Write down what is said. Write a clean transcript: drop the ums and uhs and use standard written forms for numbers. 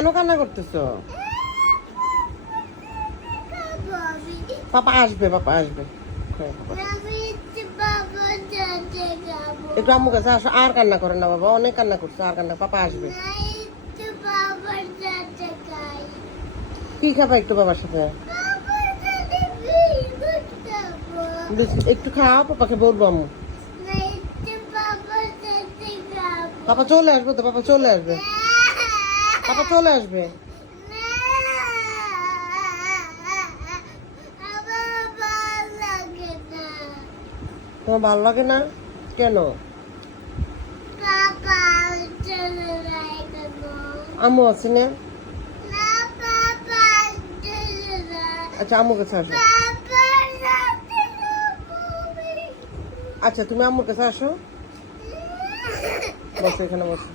কেন কান্না করতেছো? পাপা আসবে, পাপা আসবে। একটু আম্মু কাছে আসো, আর কান্না করে না বাবা, অনেক কান্না করছো, আর কান্না, পাপা আসবে। কি খাবা একটু বাবার সাথে? একটু খাও, পাপাকে বলবো আম্মু। পাপা চলে আসবে তো, পাপা চলে আসবে, পাপা চলে আসবে। তোমার ভালো লাগে না কেন? আম্মু আছে না? আচ্ছা আম্মুর কাছে আসো। আচ্ছা তুমি আম্মুর কাছে আসো, বসো এখানে, বসো।